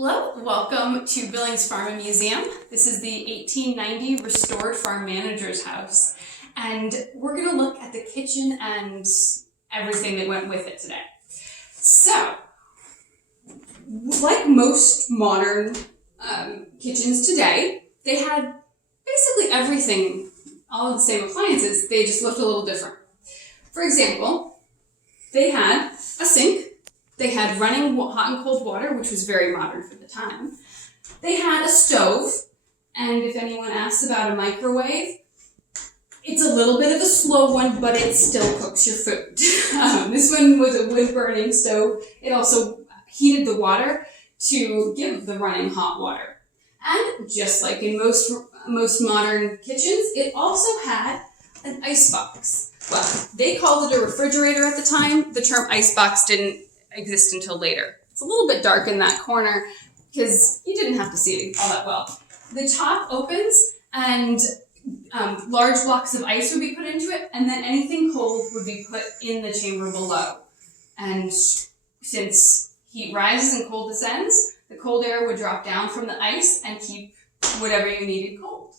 Hello, welcome to Billings Farm Museum. This is the 1890 restored farm manager's house, and we're going to look at the kitchen and everything that went with it today. So, like most modern kitchens today, they had basically everything, all of the same appliances, they just looked a little different. For example, they had a sink. They had running hot and cold water, which was very modern for the time. They had a stove, and if anyone asks about a microwave, it's a little bit of a slow one, but it still cooks your food. This one was a wood-burning stove. It also heated the water to give the running hot water. And just like in most modern kitchens, it also had an icebox. Well, they called it a refrigerator at the time. The term icebox didn't exist until later. It's a little bit dark in that corner because you didn't have to see it all that well. The top opens and large blocks of ice would be put into it, and then anything cold would be put in the chamber below. And since heat rises and cold descends, the cold air would drop down from the ice and keep whatever you needed cold.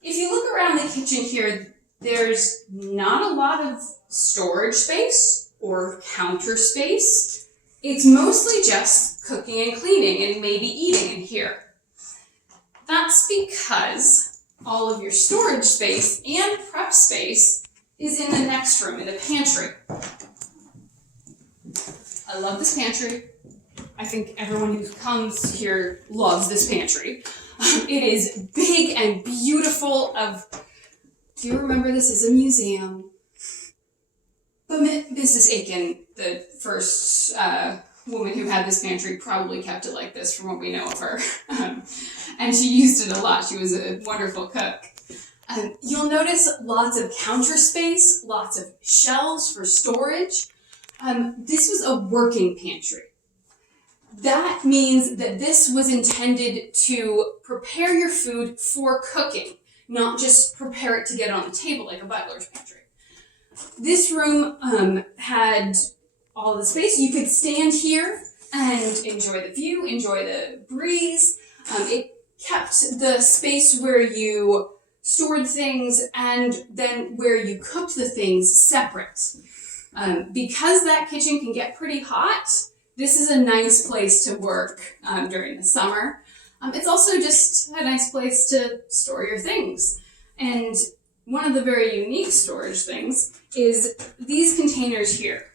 If you look around the kitchen here, there's not a lot of storage space or counter space. It's mostly just cooking and cleaning and maybe eating in here. That's because all of your storage space and prep space is in the next room, in the pantry. I love this pantry. I think everyone who comes here loves this pantry. It is big and beautiful. Do you remember this is a museum? But Mrs. Aiken, the first woman who had this pantry, probably kept it like this from what we know of her. And she used it a lot. She was a wonderful cook. You'll notice lots of counter space, lots of shelves for storage. This was a working pantry. That means that this was intended to prepare your food for cooking, not just prepare it to get on the table like a butler's pantry. This room had all the space. You could stand here and enjoy the view, enjoy the breeze. It kept the space where you stored things and then where you cooked the things separate. Because that kitchen can get pretty hot, this is a nice place to work during the summer. It's also just a nice place to store your things. And one of the very unique storage things is these containers here.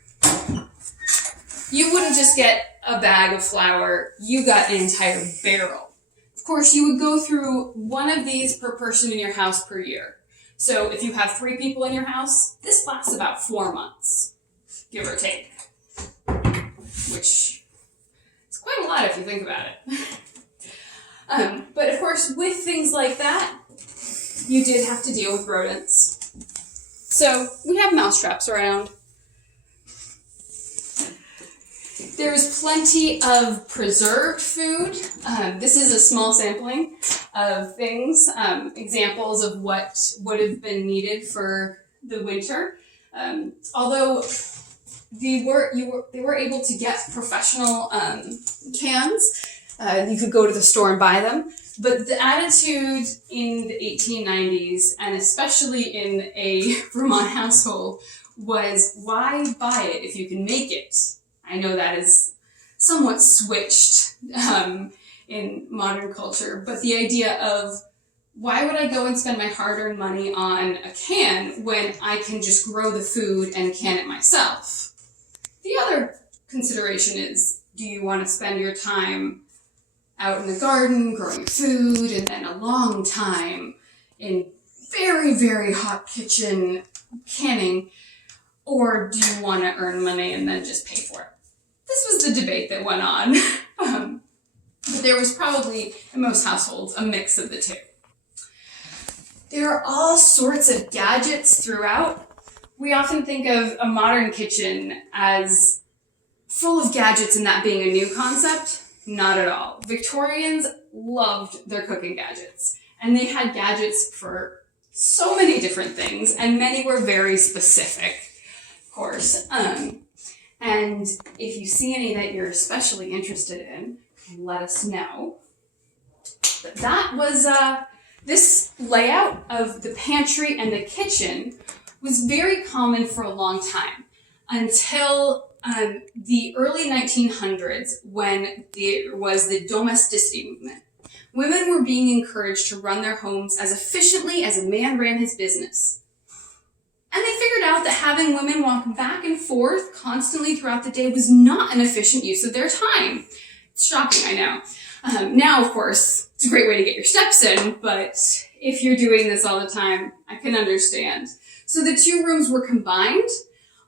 You wouldn't just get a bag of flour, you got an entire barrel. Of course, you would go through one of these per person in your house per year. So if you have 3 people in your house, this lasts about 4 months, give or take. Which is quite a lot if you think about it. But of course, with things like that, you did have to deal with rodents. So we have mousetraps around. There's plenty of preserved food. This is a small sampling of things, examples of what would have been needed for the winter. Although they were able to get professional cans. You could go to the store and buy them. But the attitude in the 1890s, and especially in a Vermont household, was why buy it if you can make it? I know that is somewhat switched in modern culture, but the idea of why would I go and spend my hard-earned money on a can when I can just grow the food and can it myself? The other consideration is, do you want to spend your time out in the garden, growing food, and then a long time in very, very hot kitchen canning, or do you want to earn money and then just pay for it? This was the debate that went on. But there was probably, in most households, a mix of the two. There are all sorts of gadgets throughout. We often think of a modern kitchen as full of gadgets and that being a new concept. Not at all. Victorians loved their cooking gadgets, and they had gadgets for so many different things, and many were very specific, of course. And if you see any that you're especially interested in, and let us know. But that was, this layout of the pantry and the kitchen was very common for a long time until the early 1900s, when there was the domesticity movement. Women were being encouraged to run their homes as efficiently as a man ran his business. And they figured out that having women walk back and forth constantly throughout the day was not an efficient use of their time. It's shocking, I know. Now, of course, it's a great way to get your steps in, but if you're doing this all the time, I can understand. So the two rooms were combined.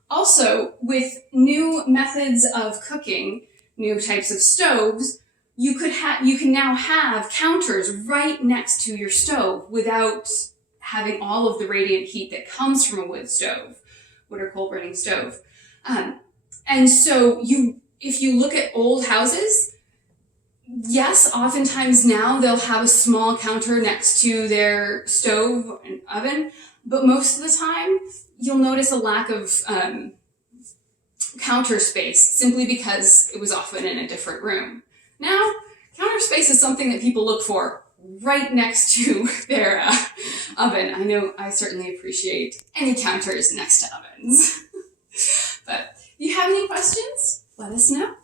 Also, with new methods of cooking, new types of stoves, you can now have counters right next to your stove without having all of the radiant heat that comes from a wood or coal burning stove. And so if you look at old houses, yes, oftentimes now they'll have a small counter next to their stove and oven, but most of the time you'll notice a lack of counter space simply because it was often in a different room. Now, counter space is something that people look for right next to their oven. I know I certainly appreciate any counters next to ovens. But if you have any questions, let us know.